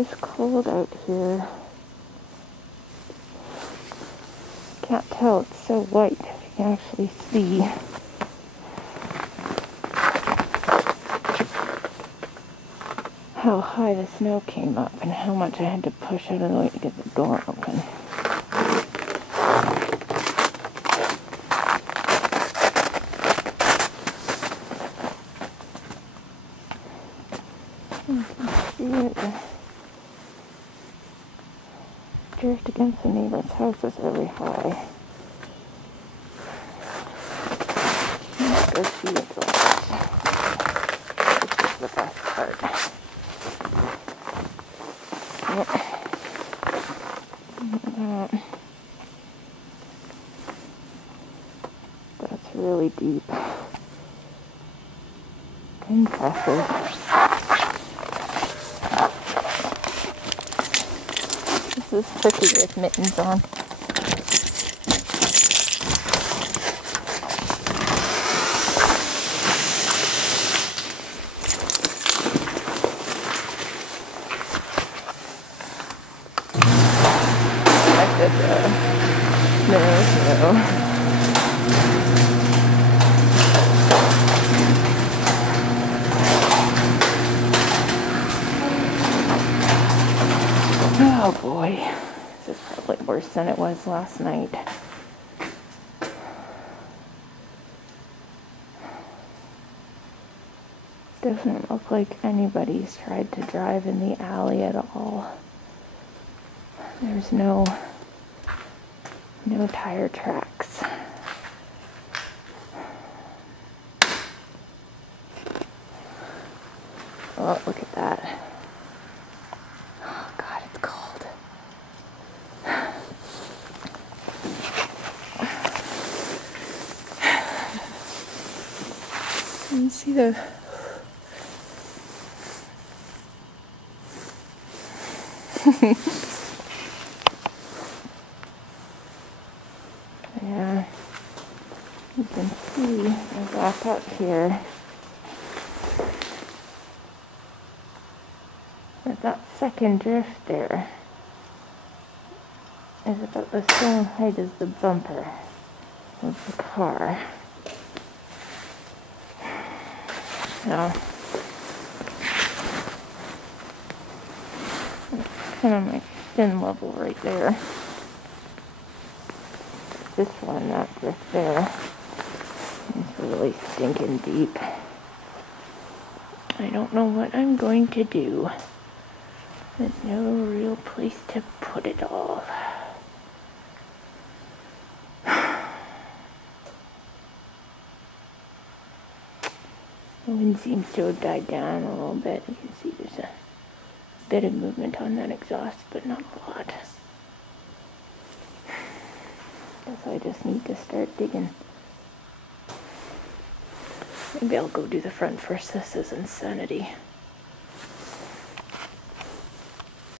is cold out here. Can't tell, it's so white. You can actually see. How high the snow came up and how much I had to push out of the way to get the door open. You can see it. Drift against the neighbor's house is really high. Let's go see it goes. This is the best part. That's really deep. Impressive. This is tricky with mittens on. Oh boy, this is probably worse than it was last night. Doesn't look like anybody's tried to drive in the alley at all. There's no tire tracks. Oh, look at that. Oh God, it's cold. You can see the yeah, you can see I back up here that second drift there is about the same height as the bumper of the car. So it's kind of my fin level right there. This one, that drift there, is really stinking deep. I don't know what I'm going to do. There's no real place to put it all. The wind seems to have died down a little bit. You can see there's a bit of movement on that exhaust, but not a lot. Guess I just need to start digging. Maybe I'll go do the front first. This is insanity.